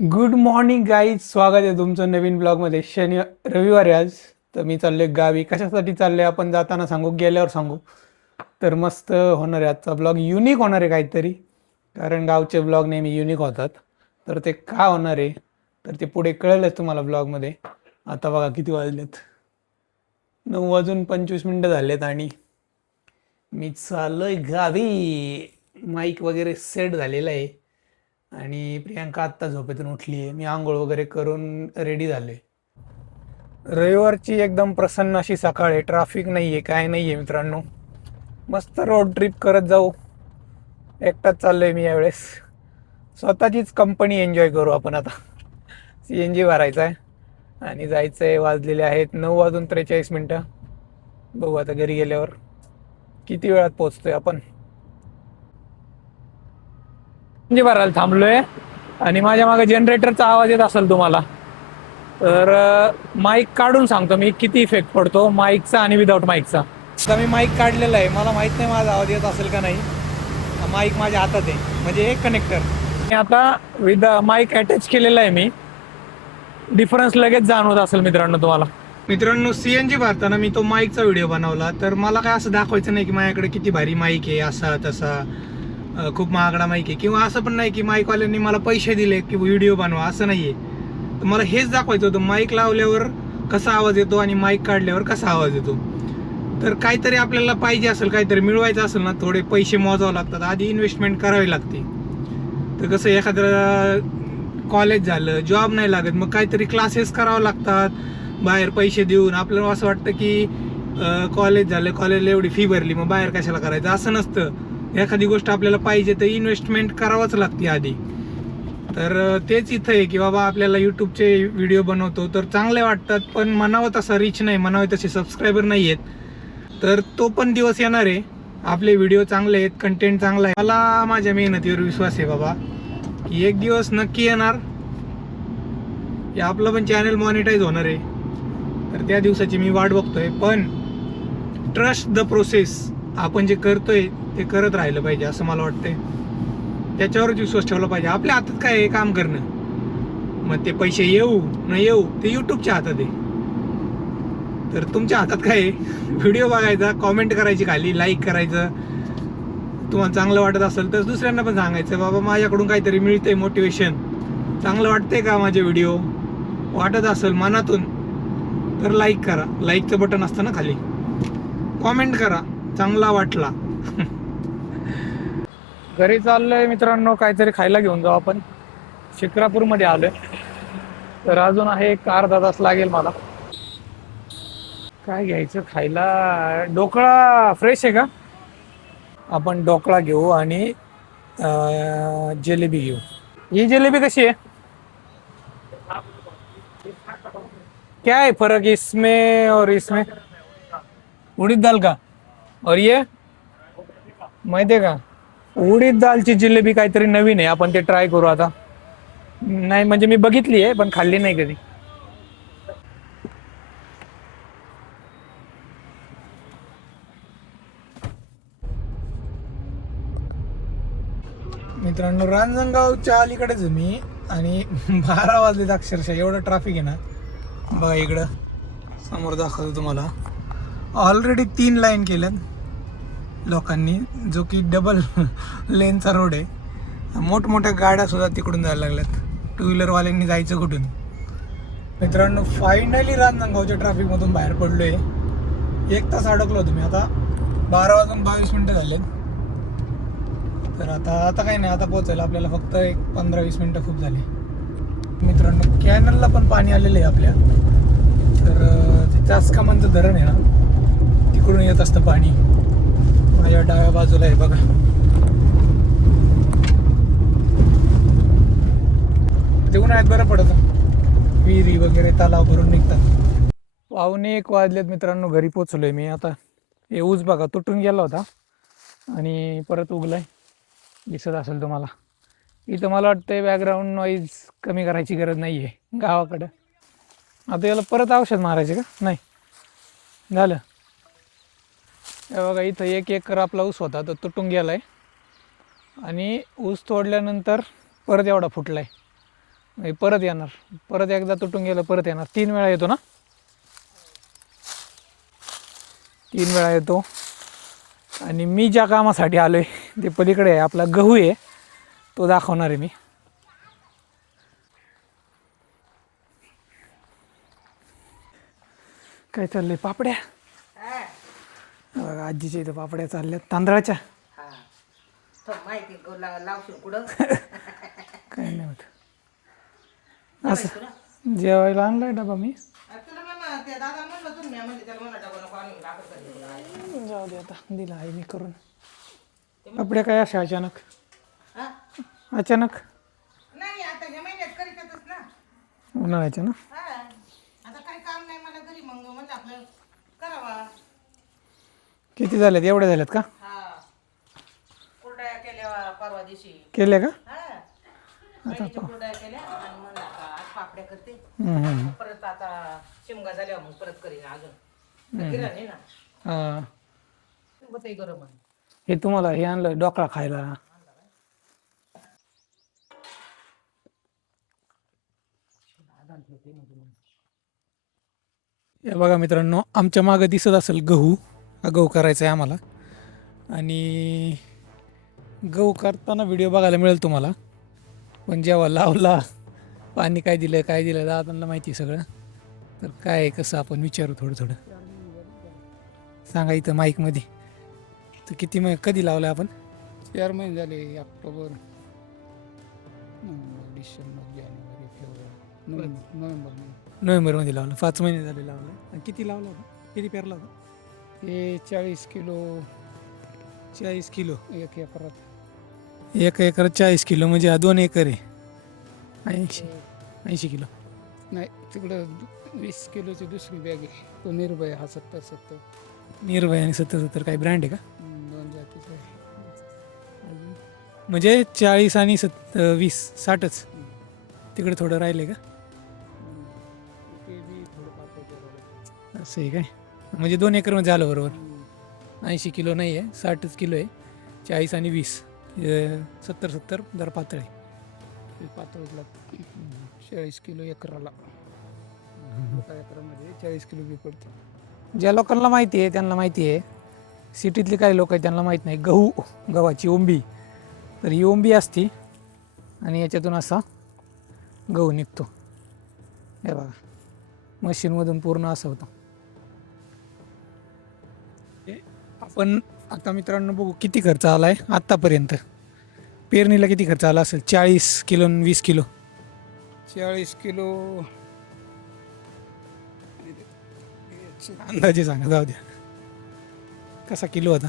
Good morning guys, स्वागत आहे तुमचं नवीन ब्लॉगमध्ये. रविवार आहे आज. तर मी चाललोय गावी. कशासाठी चाललोय आपण जाताना सांगू, गेल्यावर सांगू. तर मस्त होणार आहे आजचा ब्लॉग, युनिक होणार आहे काहीतरी. कारण गावचे ब्लॉग नेहमी युनिक होतात. तर ते का होणार आहे तर ते पुढे कळेलच तुम्हाला ब्लॉगमध्ये. आता बघा किती वाजलेत, 9:25 झालेत आणि मी चाललोय गावी. माईक वगैरे सेट झालेला आहे आणि प्रियांका आत्ता झोपेतून उठली आहे. मी आंघोळ वगैरे करून रेडी झाले. रविवारची एकदम प्रसन्न अशी सकाळ आहे. ट्रॅफिक नाही आहे, काय नाही आहे मित्रांनो. मस्त रोड ट्रिप करत जाऊ. एकटाच चाललोय मी यावेळेस. स्वतःचीच कंपनी एन्जॉय करू आपण आता. CNG भरायचा आहे आणि जायचं आहे. वाजलेले आहेत 9:43. बघू आता घरी गेल्यावर किती वेळात पोहोचतोय आपण. CNG भरायला थांबलोय आणि माझ्या मागे जनरेटरचा आवाज येत असेल तुम्हाला. तर माईक काढून सांगतो मी किती इफेक्ट पडतो माईकचा आणि विदाऊट माईकचा. आता मी माईक काढलेला आहे, मला माहीत नाही माझा आवाज येत असेल का नाही. माईक माझ्या हातात आहे, म्हणजे एक कनेक्टर. मी आता विद माईक अटॅच केलेला आहे मी. डिफरन्स लगेच जाणवत असेल मित्रांनो तुम्हाला. मित्रांनो, CNG भरताना मी तो माईकचा व्हिडिओ बनवला. तर मला काय असं दाखवायचं नाही की माझ्याकडे किती भारी माईक आहे, असा तसा खूप महागडा माईक आहे, किंवा असं पण नाही की माईकवाल्यांनी मला पैसे दिले की व्हिडिओ बनवा, असं नाही आहे. तर मला हेच दाखवायचं होतं, माईक लावल्यावर कसा आवाज येतो आणि माईक काढल्यावर कसा आवाज येतो. तर काहीतरी आपल्याला पाहिजे असेल, काहीतरी मिळवायचं असेल ना, थोडे पैसे मोजावं लागतात, आधी इन्व्हेस्टमेंट करावी लागते. तर कसं एखादं कॉलेज झालं, जॉब नाही लागत, मग काहीतरी क्लासेस करावं लागतात बाहेर पैसे देऊन. आपल्याला असं वाटतं की कॉलेज झालं, कॉलेजला एवढी फी भरली, मग बाहेर कशाला करायचं, असं नसतं. एखादी गोष्ट आपल्याला पाहिजे तर इन्व्हेस्टमेंट करावंच लागते आधी. तर तेच इथं आहे की बाबा आपल्याला यूट्यूबचे व्हिडिओ बनवतो तर चांगले वाटतात, पण म्हणावं तसा रीच नाही, म्हणावे तसे सबस्क्रायबर नाही आहेत. तर तो पण दिवस येणार आहे. आपले व्हिडिओ चांगले आहेत, कंटेंट चांगला आहे. मला माझ्या मेहनतीवर विश्वास आहे बाबा की एक दिवस नक्की येणार की आपलं पण चॅनल मॉनिटाईज होणार आहे. तर त्या दिवसाची मी वाट बघतोय. पण ट्रस्ट द प्रोसेस, आपण जे करतोय ते करत राहिलं पाहिजे असं मला वाटतंय. त्याच्यावरच विश्वास ठेवला पाहिजे. आपल्या हातात काय आहे, काम करणं. मग ते पैसे येऊ न येऊ ते यूट्यूबच्या हातात आहे. तर तुमच्या हातात काय आहे, व्हिडिओ बघायचा, कॉमेंट करायची, खाली लाईक करायचं. तुम्हाला चांगलं वाटत असेल तर दुसऱ्यांना पण सांगायचं, बाबा माझ्याकडून काहीतरी मिळतंय मोटिवेशन, चांगलं वाटतंय का माझे व्हिडिओ. वाटत असेल मनातून तर लाईक करा, लाईकचं बटन असतं ना खाली. कॉमेंट करा चांगला वाटला. घरी चाललोय मित्रांनो, काहीतरी खायला घेऊन जाऊ आपण. शिक्रापूरमध्ये आलोय, तर अजून आहे एक अर्धा तास लागेल मला. काय घ्यायचं खायला? ढोकळा फ्रेश आहे का? आपण ढोकळा घेऊ आणि जिलेबी घेऊ. ही जिलेबी कशी आहे? क्या है फर्क इसमें और इसमें? उड़ीद दाल का? और ये माहिती आहे का, उडीद दालची जिलेबी काहीतरी नवीन आहे, आपण ते ट्राय करू आता. नाही म्हणजे मी बघितली आहे पण खाल्ली नाही कधी. मित्रांनो, रांजणगावच्या अलीकडेच आहे मी आणि 12 वाजलेत अक्षरशः, एवढं ट्रॅफिक आहे ना. बघा इकडं समोर दाखवतो तुम्हाला. ऑलरेडी 3 लाईन केल्यात लोकांनी, जो की डबल लेनचा रोड आहे. मोठमोठ्या गाड्या सुद्धा तिकडून जायला लागल्यात. टू व्हीलरवाल्यांनी जायचं कुठून? मित्रांनो, फायनली रांजणगावच्या ट्रॅफिकमधून बाहेर पडलोय. 1 तास अडकलो होतो मी. आता 12:22 झालेत. तर आता काही नाही, आता पोचायला आपल्याला फक्त एक 15-20 मिनटं खूप झाली. मित्रांनो, कॅनलला पण पाणी आलेलं आहे आपल्या. तर ते चासकामांचं धरण आहे ना, तिकडून येत असतं पाणी. माझ्या डाव्या बाजूला आहे बघा. ते उन्हाळ्यात बरं पडतं, विहिरी वगैरे तलाव भरून निघतात. 1:15 वाजलेत मित्रांनो, घरी पोचलोय मी आता. हे ऊस बघा तुटून गेला होता आणि परत उगलाय, दिसत असेल तुम्हाला. इथं मला वाटतंय बॅकग्राऊंड नॉईज कमी करायची गरज नाही आहे गावाकडं. आता याला परत औषध मारायचे का? नाही झालं. हे बघा, इथं 1 एकर आपला ऊस होता तो तुटून गेलाय आणि ऊस तोडल्यानंतर परत एवढा फुटलाय. हे परत येणार, परत एकदा तुटून गेलं परत येणार. 3 वेळा येतो ना, 3 वेळा येतो. आणि मी ज्या कामासाठी आलोय ते पलीकडे आहे, आपला गहू आहे तो दाखवणार आहे मी. काय चाललंय, पापड्या बघा, आजीच्या इथं पापड्या चालल्यात तांदळाच्या. माहिती लावशील कुठं काय नाही होत. असं जेवायला आणलाय डबा मी. तुला म्हणा त्या दादा म्हणलं तुम्ही म्हणजे त्याला म्हणा डबा नको आणून टाकत कधी. जाऊ दे आता, दिला आहे मी करून. पापड्या काय अशा अचानक अचानक नाही आता ह्या महिन्यात करीतच ना, उन्हाळ्याच्या ना. आता काही काम नाही मला घरी, मग म्हणजे आपलं करावा. किती झाल्यात, एवढ्या झाल्यात का? कुरड्या केल्या परवा दिवशी. केल्या का? कुरड्या केल्या आणि म्हणलं आता आज पापड्या करते. परत आता शिमगा झाल्यावर मग परत करीन अजून. गिराणी ना हां, बसही गरम आहे. हे तुम्हाला हे आणलं ढोकळा खायला. हे बघा मित्रांनो, आमच्या मागं दिसत असेल गहू. हा गहू करायचा आहे आम्हाला. आणि गहू करताना व्हिडिओ बघायला मिळेल तुम्हाला, पण जेव्हा लावला, पाणी काय दिलं दादांना माहिती सगळं. तर काय कसं आपण विचारू थोडं थोडं. सांगा इथं माईकमध्ये. तर किती कधी लावलं आपण? 4 महिने झाले. ऑक्टोबर, नोव्हेंबर, डिसेंबर, जानेवारी, फेब्रुवारी, नोव्हेंबर. नोव्हेंबरमध्ये लावलं. 5 महिने झाले लावलं. आणि किती लावलं होतं, किती पेरला होता? हे 40 किलो 40 किलो. 1 एकरात. 1 एकरात 40 किलो म्हणजे 2 एकर आहे. 80 किलो. नाही, तिकडं 20 किलोची दुसरी बॅग आहे. तो निर्भय हा 70. निर्भय आणि 70 काही ब्रँड आहे का? 2 जातीचा आहे. म्हणजे 40 आणि 20 60च. तिकडे थोडं राहिले का? ते बी थोडं पातळ केलं. असं आहे काय? म्हणजे 2 एकरमध्ये झालं बरोबर. 80 किलो नाही आहे, 60च किलो आहे. 40 आणि 20 70 जरा पातळ आहे. ते पातळच लागतं. 40 किलो एकराला. एका एकरामध्ये 40 किलो बी पडते. ज्या लोकांना माहिती आहे त्यांना माहिती आहे. सिटीतले काही लोक आहेत त्यांना माहीत नाही. गव्हाची ओंबी, तर ही ओंबी असती आणि याच्यातून असा गहू निघतो. हे बघा, मशीनमधून पूर्ण असं होतं. आपण आता मित्रांनो बघू किती खर्च आला आहे आत्तापर्यंत. पेरणीला किती खर्च आला असेल? 40 किलो आणि 20 किलो. 40 किलो अंदाजे सांगा, जाऊ द्या. कसा किलो होता?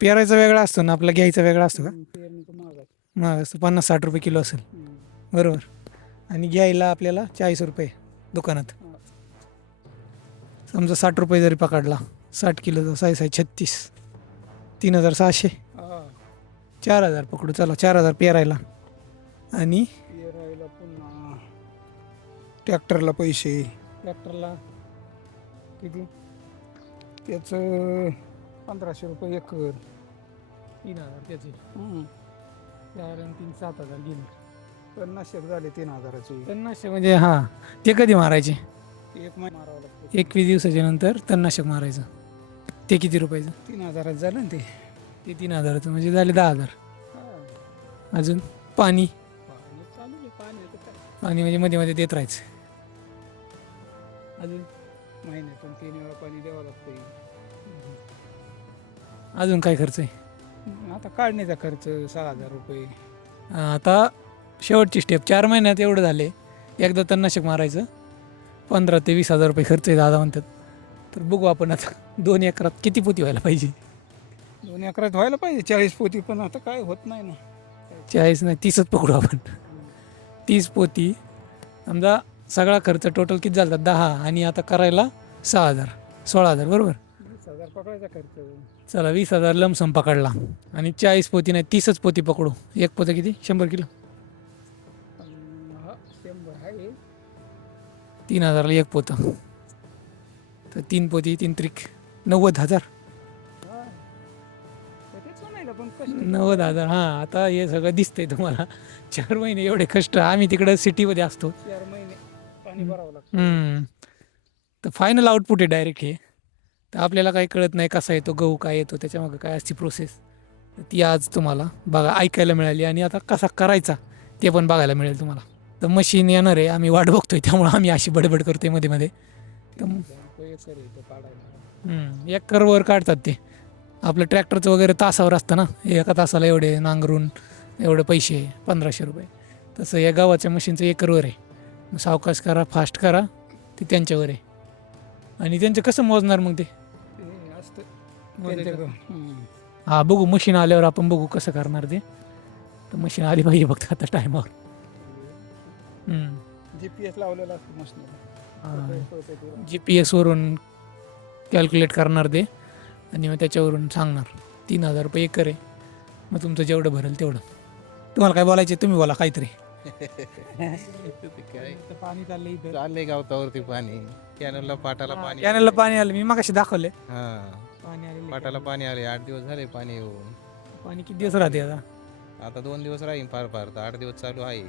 पेरायचा वेगळा असतो ना, आपला घ्यायचा वेगळा असतो का? पेरणीचं महाग आहे. मग असं 50-60 रुपये किलो असेल बरोबर. आणि घ्यायला आपल्याला 40 रुपये दुकानात. समजा 60 रुपये जरी पकडला, 60 किलोचा 6 36 3600. 4000 पकडू, चला 4000 पेरायला. आणि पेरायला पुन्हा ट्रॅक्टरला पैसे. ट्रॅक्टरला किती? त्याचं 1500 रुपये एकर. 3000 त्याचे. 4 आणि 3 7000 गेले. 50 झाले 3000चे. 50 म्हणजे हां, ते कधी मारायचे? 1 महिना मारावं लागतं. 21 दिवसाच्या नंतर तणनाशक मारायचं. ते किती रुपयाचं? 3000 झालं ना ते. ते 3000चं म्हणजे झाले 10,000. अजून पाणी पाणी चालू आहे. पाणी तर काय पाणी म्हणजे मध्ये मध्ये देत राहायचं. अजून महिन्यातून 3 वेळा पाणी द्यावं लागतं. अजून काय खर्च आहे? आता काढण्याचा खर्च 6000 रुपये. आता शेवटची स्टेप, 4 महिन्यात एवढं झाले. एकदा तणनाशक मारायचं, 15,000 ते 20,000 रुपये खर्च आहे दादा म्हणतात. तर बघू आपण आता 2 एकरात किती पोती व्हायला पाहिजे. 2 एकरात व्हायला पाहिजे 40 पोती, पण आता काय होत नाही ना. 40 नाही 30च पकडू आपण. 30 पोती समजा. सगळा खर्च टोटल किती झाला? 10 आणि आता करायला 6,000 16,000 बरोबर. 20,000 पकडायचा खर्च. चला 20,000 लमसम पकडला. आणि 40 पोती नाही 30च पोती पकडू. एक पोतं किती? 100 किलो. हा 100 आहे. 3000ला एक पोतं, तर 3 पोती 3 त्रिक 90,000. त्याच म्हणायला पण 90,000 हां. आता हे सगळं दिसतंय तुम्हाला. 4 महिने एवढे कष्ट. आम्ही तिकडं सिटीमध्ये असतो. 4 महिने पाणी भरावं लागतं. हम्म. तर फायनल आउटपुट आहे डायरेक्ट हे. तर आपल्याला काही कळत नाही कसा येतो गहू, काय येतो त्याच्यामागं काय असते प्रोसेस. ती आज तुम्हाला बघा ऐकायला मिळाली आणि आता कसा करायचा ते पण बघायला मिळेल तुम्हाला. तर मशीन येणार आहे, आम्ही वाट बघतोय त्यामुळं आम्ही अशी बडबड करतोय मध्ये मध्ये. तर एकर आहे इथं काढायला. एकरवर काढतात ते. आपलं ट्रॅक्टरचं वगैरे तासावर असतं ना, एका तासाला एवढे नांगरून एवढे पैसे 1,500 रुपये. तसं या गावाच्या मशीनचं एकरवर आहे. मग सावकाश करा फास्ट करा ते त्यांच्यावर आहे. आणि त्यांचं कसं मोजणार मग ते? ते असतं त्यांच्याकडं. हा बघू मशीन आल्यावर आपण बघू कसं करणार ते. तर मशीन आली पाहिजे फक्त आता टायमावर. GPS लावलेलं असतं मशीनला. GPS वरून कॅल्क्युलेट करणार ते आणि मग त्याच्यावरून सांगणार 3,000 रुपये एकर आहे. मग तुमचं जेवढं भरेल तेवढं. तुम्हाला काय बोलायचे तुम्ही बोला काहीतरी. पाणी चाललंय इथं. चाललंय गावतावरती पाणी, कॅनलला पाटाला पाणी. कॅनलला पाणी आलं मी मगाशी दाखवले. हा, पाणी आलेलं पाटाला पाणी आले. 8 दिवस झाले पाणी येऊन. पाणी किती दिवस राहते आता? आता 2 दिवस राहील फार फार तर 8 दिवस चालू आहे.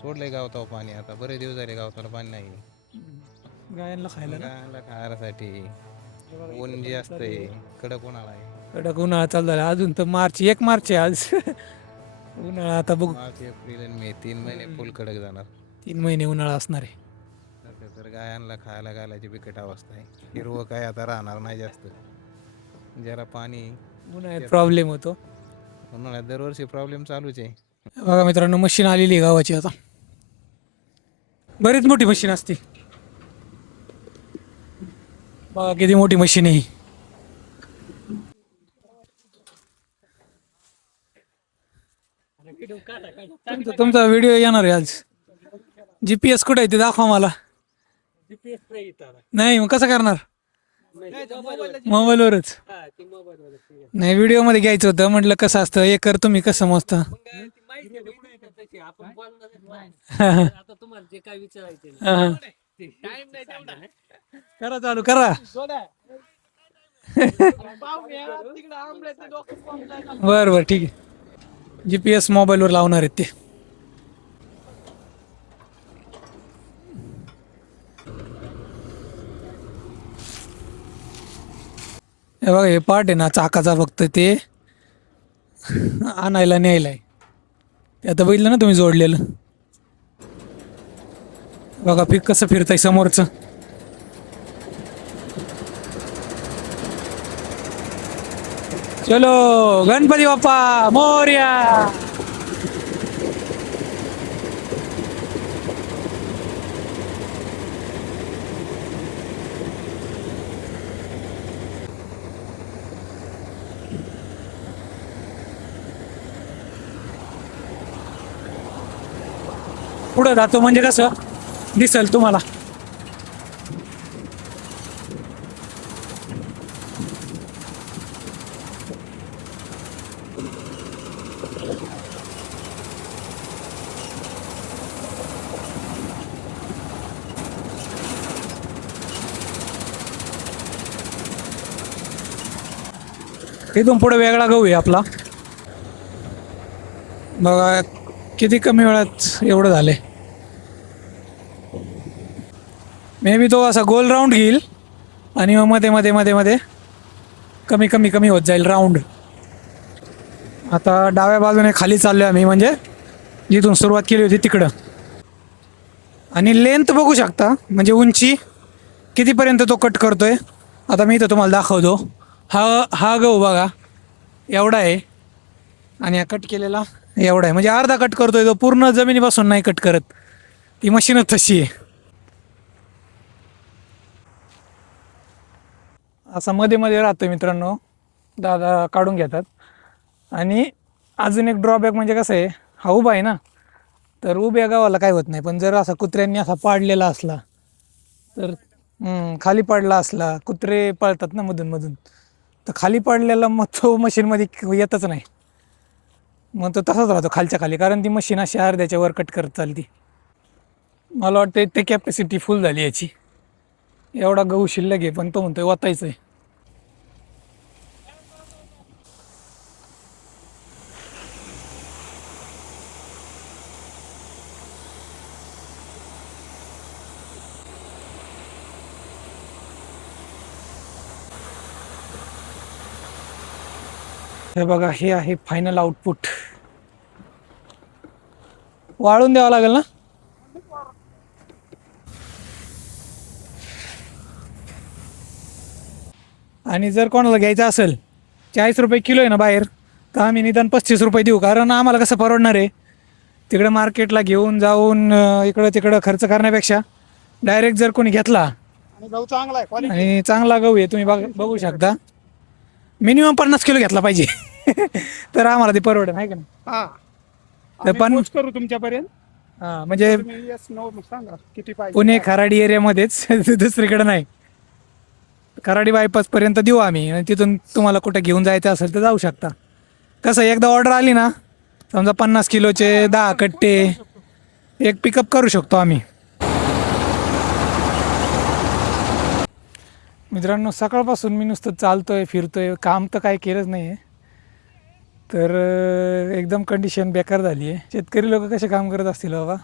सोडलंय गावताव पाणी. आता बरेच दिवस झाले गावताला पाणी नाही. गायांना खायला ना. गावाला खाण्यासाठी ऊन जे असतंय कडक उन्हाळा आहे. कडक उन्हाळा चालू झाला अजून तर मार्च 1 मार्च आहे आज. उन्हाळा आता बघू. मार्च, एप्रिल आणि मे 3 महिने फुल कडक जाणार. 3 महिने उन्हाळा असणार आहे. तर गायांना खायला घालायची बिकट अवस्था आहे. हिरवं काय आता राहणार नाही जास्त. ज्याला पाणी उन्हाळ्यात प्रॉब्लेम होतो. उन्हाळ्यात दरवर्षी प्रॉब्लेम चालूच आहे. बघा मित्रांनो मशीन आलेली आहे गावाची आता. बरीच मोठी मशीन असते. बघा किती मोठी मशीन आहे ही. तुमचा व्हिडिओ येणार आहे आज. GPS कुठे आहे ते दाखवा मला. नाही मग कसं करणार? मोबाईलवरच. नाही व्हिडिओ मध्ये घ्यायचं होतं. म्हटलं कसं असतं एकर तुम्ही कसं मोजता? करा चालू करा. बर बर ठीक आहे. GPS मोबाईलवर लावणार आहेत ते. हे बघा हे पार्ट आहे ना चाकाचा फक्त ते आणायला न्यायला आहे. ते आता बघितलं ना तुम्ही जोडलेलं. बघा कसं फिरतंय समोरचं. चलो गणपती बाप्पा मोरया. पुढं जातो म्हणजे कसं दिसेल तुम्हाला. इथून पुढे वेगळा गहू आहे आपला. बघा किती कमी वेळात एवढं झालंय. मे बी तो असा गोल राऊंड घेईल आणि मग मध्ये मध्ये मध्ये मध्ये कमी कमी कमी होत जाईल राऊंड. आता डाव्या बाजूने खाली चाललो आम्ही म्हणजे जिथून सुरुवात केली होती तिकडं. आणि लेंथ बघू शकता म्हणजे उंची कितीपर्यंत तो कट करतोय. आता मी इथं तुम्हाला दाखवतो. हा गहू बघा एवढा आहे आणि हा कट केलेला एवढा आहे. म्हणजे अर्धा कट करतोय तो. पूर्ण जमिनीपासून नाही कट करत. ती मशीनच तशी आहे. असा मध्ये मध्ये राहतोय मित्रांनो. दादा काढून घेतात. आणि अजून एक ड्रॉबॅक म्हणजे कसं आहे हा उभा आहे ना तर उभ्या गावाला काय होत नाही. पण जर असा कुत्र्यांनी असा पाडलेला असला तर खाली पडला असला. कुत्रे पळतात ना मधून मधून तर खाली पडलेला मग तो मशीनमध्ये येतच नाही. मग तो तसाच राहतो खालच्या खाली. कारण ती मशीन अशी अर्ध्याच्या वर कट करत चालती. मला वाटतं ते कॅपॅसिटी फुल झाली याची. एवढा गहू शिल्लक आहे पण तो म्हणतोय वाचायचं आहे. हे बघा, हे आहे फायनल आउटपुट. वाळून द्यावं लागेल ना. आणि जर कोणाला घ्यायचं असेल 40 रुपये किलो आहे ना बाहेर, तर आम्ही निदान 35 रुपये देऊ. कारण आम्हाला कसं परवडणार आहे तिकडे मार्केटला घेऊन जाऊन इकडं तिकडं खर्च करण्यापेक्षा डायरेक्ट जर कोणी घेतला आणि गहू चांगला आहे आणि चांगला गहू आहे, तुम्ही बघू शकता, मिनिमम 50 किलो घेतला पाहिजे तर आम्हाला ते परवडेल, आहे का नाही. हा तर पण पोस्ट करू तुमच्यापर्यंत. हां, म्हणजे तुम्ही yes, no सांगा किती पाहिजे. पुणे खराडी एरियामध्येच दुसरीकडे नाही. खराडी बायपासपर्यंत देऊ आम्ही आणि तिथून तुम्हाला कुठं घेऊन जायचं असेल तर जाऊ शकता. कसं एकदा ऑर्डर आली ना, समजा 50 किलोचे 10 कट्टे एक पिकअप करू शकतो आम्ही. मित्रांनो, सकाळपासून मी नुसतं चालतोय फिरतोय, काम तर काही केलंच नाही आहे. तर एकदम कंडिशन बेकार झाली आहे. शेतकरी लोक कसे काम करत असतील बाबा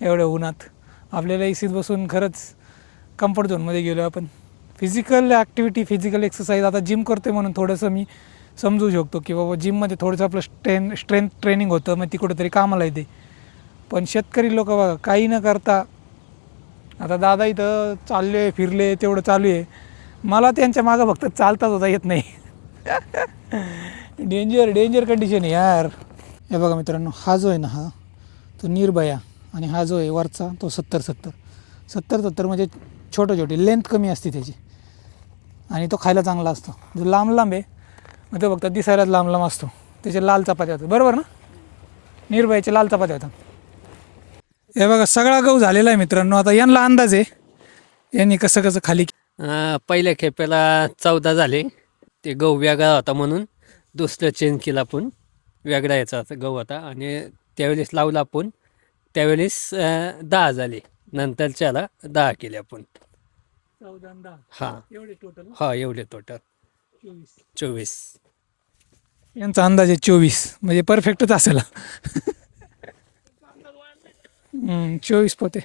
एवढ्या उन्हात. आपल्याला एसीत बसून खरंच कम्फर्ट झोनमध्ये गेलो आपण. फिजिकल ॲक्टिव्हिटी, फिजिकल एक्सरसाइज, आता जिम करतो आहे म्हणून थोडंसं मी समजू शकतो की बाबा जिममध्ये थोडंसं आपलं स्ट्रेंथ ट्रेनिंग होतं, मग ती कुठंतरी कामाला येते. पण शेतकरी लोक बघा काही न करता, आता दादा इथं चालले फिरले तेवढं चालू आहे, मला त्यांच्या मागं फक्त चालताच होता येत नाही. डेंजर कंडिशन आहे यार. हे बघा मित्रांनो, हा जो आहे ना, हा तो निर्भया, आणि हा जो आहे वरचा तो 70 म्हणजे छोटी लेंथ कमी असते त्याची, आणि तो खायला चांगला असतो. जो लांब आहे मग तो फक्त दिसायलाच लांब असतो. त्याचे लाल चपात्या होतात, बरोबर ना, निर्भयाचे लाल चपात्या होतात. हे बघा सगळा गहू झालेला आहे मित्रांनो. आता यांना अंदाज आहे यांनी कसं खाली. पहिल्या खेपेला 14 झाले. ते गहू वेगळा होता म्हणून दुसरं चेंज केला आपण, वेगळा याचा गहू होता, आणि त्यावेळेस लावला आपण, त्यावेळेस 10 झाले. नंतरच्याला 10 केले आपण. 14 हां एवढे टोटल. हां, एवढे टोटल 24. यांचा अंदाज आहे 24, म्हणजे परफेक्टच असेल. 24 पोते,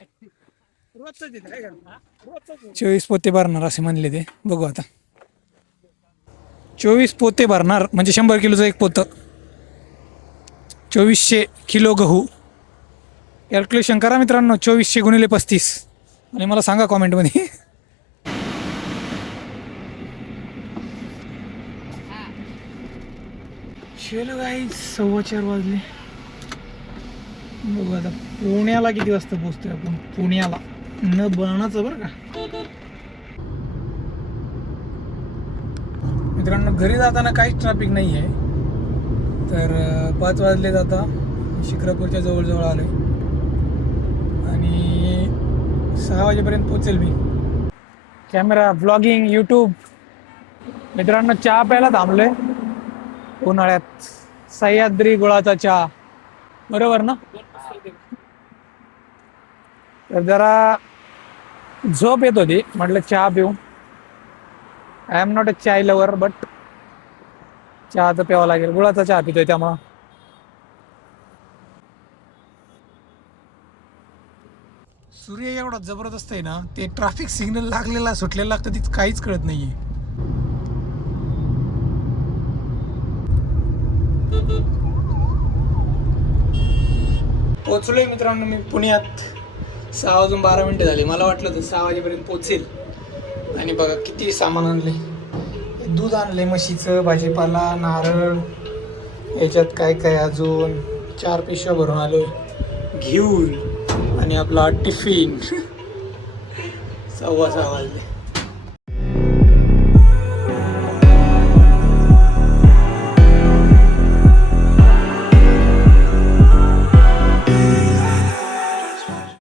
24 पोते भरणार असे म्हणले ते. बघू आता, 24 पोते भरणार म्हणजे 100 किलोचं एक पोतं, 2400 किलो गहू. कॅल्क्युलेशन करा मित्रांनो, 2400 गुणिले 35 आणि मला सांगा कॉमेंटमध्ये. चलो गाईज, 4:15 वाजले. बघू आता पुण्याला किती वाजता पोहोचतोय आपण. पुण्याला न बनाचं बरं का मित्रांनो. घरी जाताना काहीच ट्रॅफिक नाही आहे. तर 5 वाजले जाता शिक्रापूरच्या जवळजवळ आलो आहे, आणि 6 वाजेपर्यंत पोचेल मी. Camera, blogging, YouTube. मित्रांनो, चहा प्यायला थांबलोय उन्हाळ्यात. सह्याद्री गुळाचा चहा, बरोबर ना. तर जरा झोप येत होती, म्हटलं चहा पिऊ. I am not a chai lover, but चहा तर प्यावा लागेल. गुळाचा चहा पितोय त्यामुळं. सूर्य एवढा जबरदस्त आहे ना, ते ट्रॅफिक सिग्नल लागलेला सुटलेला लागतं तिथं काहीच कळत नाहीये. पोचलोय मित्रांनो मी पुण्यात. 6:12 झाले. मला वाटलं तर 6 वाजेपर्यंत पोचेल. आणि बघा किती सामान आणले. दूध आणले म्हशीचं, भाजीपाला, नारळ, याच्यात काय काय अजून 4 पिशव्या भरून आलोय घेऊन, आणि आपला टिफिन. 6:15 वाजले.